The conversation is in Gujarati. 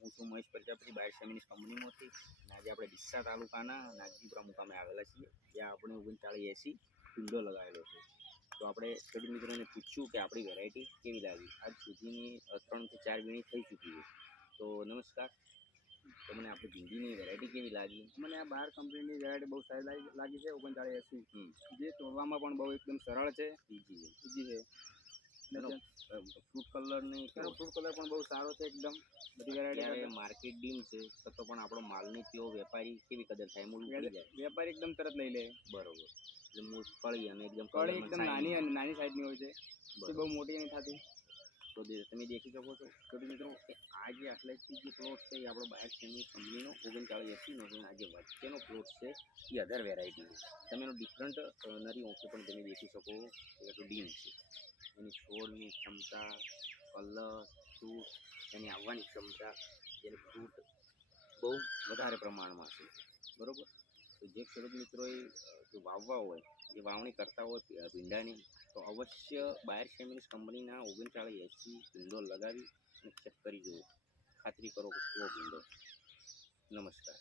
હું છું મહેશ પ્રજાપતિ બાયર સેમિનિસ કંપનીમાંથી. અને આજે આપણે ડીસા તાલુકાના નાગજીપુરા મુકામે આવેલા છીએ, જ્યાં આપણે 3980 કુંડો લગાવેલો છે. તો આપણે ખેડૂત મિત્રોને પૂછ્યું કે આપણી વેરાયટી કેવી લાગી. આજ સુધીની 3 થી 4 વીણી થઈ ચૂકી છે. તો નમસ્કાર, તમને આપણી ભીંડીની વેરાયટી કેવી લાગી? મને આ બાર કંપનીની વેરાયટી બહુ સારી લાગી છે 3980, જે તોડવામાં પણ બહુ એકદમ સરળ છે, ઈજી છે. ફ્રૂટ કલરની ફ્રૂટ કલર પણ બહુ સારો છે એકદમ. બધી વેરાયટી માર્કેટ ડીમ છે તો પણ આપણો માલની તેઓ વેપારી કેવી કદર થાય? મૂળ ઉતરી જાય, વેપારી એકદમ તરત લઈ લે. બરોબર. એટલે મૂળ કળી અને એકદમ નાની સાઈઝની હોય છે, એ બહુ મોટી નહીં થતી. તો તમે દેખી શકો છો ખેડૂત મિત્રો કે આ જે આટલેથી જે પ્લોટ છે એ આપણો બાયર સેમિનિસ કંપનીનો 3980નો છે. આ જે વચ્ચેનો પ્લોટ છે એ અધર વેરાયટી છે. તમે એનો ડિફરન્ટ નરી ઓંખે પણ તમે દેખી શકો કે એટલું ડીમ છે. એની છોડની ક્ષમતા, કલર, ફ્રૂટ, એની આવવાની ક્ષમતા, જેની ફ્રૂટ બહુ વધારે પ્રમાણમાં છે, બરાબર. તો જે ખેડૂત મિત્રોએ જો વાવવા હોય, જે વાવણી કરતા હોય ભીંડાની, તો અવશ્ય બાયર સેમિનિસ કંપનીના 3980 ભીંડો લગાવી અને ચેક કરી જુઓ. ખાતરી કરો કે કેવો ભીંડો. નમસ્કાર.